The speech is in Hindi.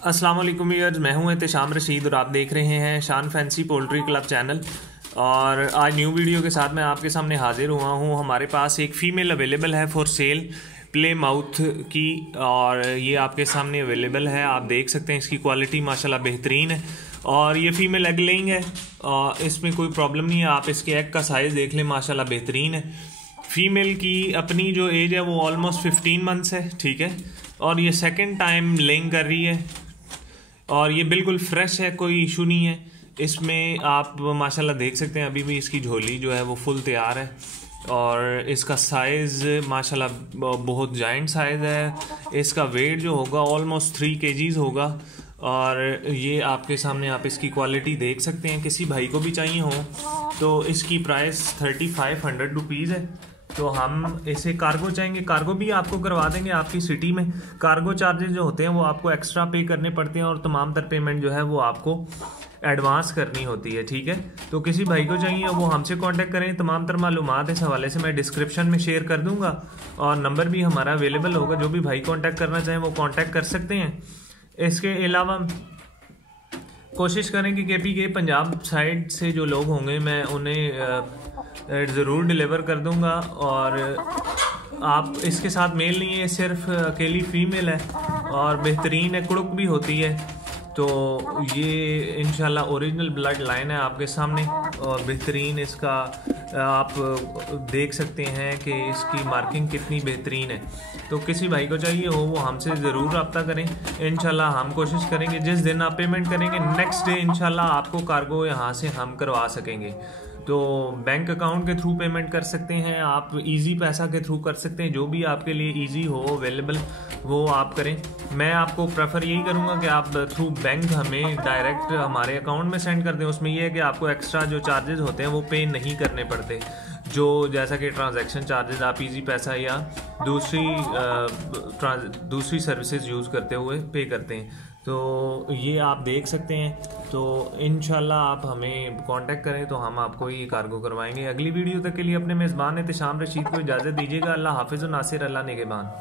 अस्सलाम वालेकुम व्यूअर्स, मैं हूं एहतशाम रशीद और आप देख रहे हैं शान फैंसी पोल्ट्री क्लब चैनल। और आज न्यू वीडियो के साथ मैं आपके सामने हाजिर हुआ हूं। हमारे पास एक फ़ीमेल अवेलेबल है फॉर सेल प्ले माउथ की, और ये आपके सामने अवेलेबल है। आप देख सकते हैं इसकी क्वालिटी माशाल्लाह बेहतरीन है और ये फ़ीमेल एग लेइंग है और इसमें कोई प्रॉब्लम नहीं है। आप इसके एग का साइज़ देख लें, माशाल्लाह बेहतरीन है। फ़ीमेल की अपनी जो एज है वो ऑलमोस्ट 15 मंथ्स है, ठीक है। और ये सेकंड टाइम लेइंग कर रही है और ये बिल्कुल फ्रेश है, कोई इशू नहीं है इसमें। आप माशाल्लाह देख सकते हैं अभी भी इसकी झोली जो है वो फुल तैयार है और इसका साइज़ माशाल्लाह बहुत जाइंट साइज़ है। इसका वेट जो होगा ऑलमोस्ट 3 kgs होगा। और ये आपके सामने आप इसकी क्वालिटी देख सकते हैं। किसी भाई को भी चाहिए हो तो इसकी प्राइस 3500 रुपीज़ है। तो हम इसे कार्गो चाहेंगे, कार्गो भी आपको करवा देंगे आपकी सिटी में। कार्गो चार्जेस जो होते हैं वो आपको एक्स्ट्रा पे करने पड़ते हैं और तमाम तर पेमेंट जो है वो आपको एडवांस करनी होती है, ठीक है। तो किसी भाई को चाहिए वो हमसे कांटेक्ट करें। तमाम तर मालूमात इस हवाले से मैं डिस्क्रिप्शन में शेयर कर दूंगा और नंबर भी हमारा अवेलेबल होगा। जो भी भाई कांटेक्ट करना चाहें वो कांटेक्ट कर सकते हैं। इसके अलावा कोशिश करें कि KPK पंजाब साइड से जो लोग होंगे मैं उन्हें ज़रूर डिलीवर कर दूंगा। और आप इसके साथ मेल नहीं है, सिर्फ अकेली फ़ीमेल है और बेहतरीन है, कुड़ुक भी होती है। तो ये इंशाल्लाह ओरिजिनल ब्लड लाइन है आपके सामने और बेहतरीन इसका आप देख सकते हैं कि इसकी मार्किंग कितनी बेहतरीन है। तो किसी भाई को चाहिए हो वो हमसे ज़रूर रब्ता करें। इंशाल्लाह हम कोशिश करेंगे जिस दिन आप पेमेंट करेंगे नेक्स्ट डे इंशाल्लाह आपको कार्गो यहाँ से हम करवा सकेंगे। तो बैंक अकाउंट के थ्रू पेमेंट कर सकते हैं, आप इजी पैसा के थ्रू कर सकते हैं, जो भी आपके लिए इजी हो अवेलेबल वो आप करें। मैं आपको प्रेफर यही करूंगा कि आप थ्रू बैंक हमें डायरेक्ट हमारे अकाउंट में सेंड कर दें। उसमें यह है कि आपको एक्स्ट्रा जो चार्जेस होते हैं वो पे नहीं करने पड़ते, जो जैसा कि ट्रांजैक्शन चार्जेस आप इजी पैसा या दूसरी सर्विसेज यूज़ करते हुए पे करते हैं। तो ये आप देख सकते हैं। तो इंशाल्लाह आप हमें कांटेक्ट करें तो हम आपको ये कार्गो करवाएंगे। अगली वीडियो तक के लिए अपने मेज़बान एहतशाम रशीद को इजाज़त दीजिएगा। अल्लाह हाफिज़ व नासिर, अल्लाह निगहबान।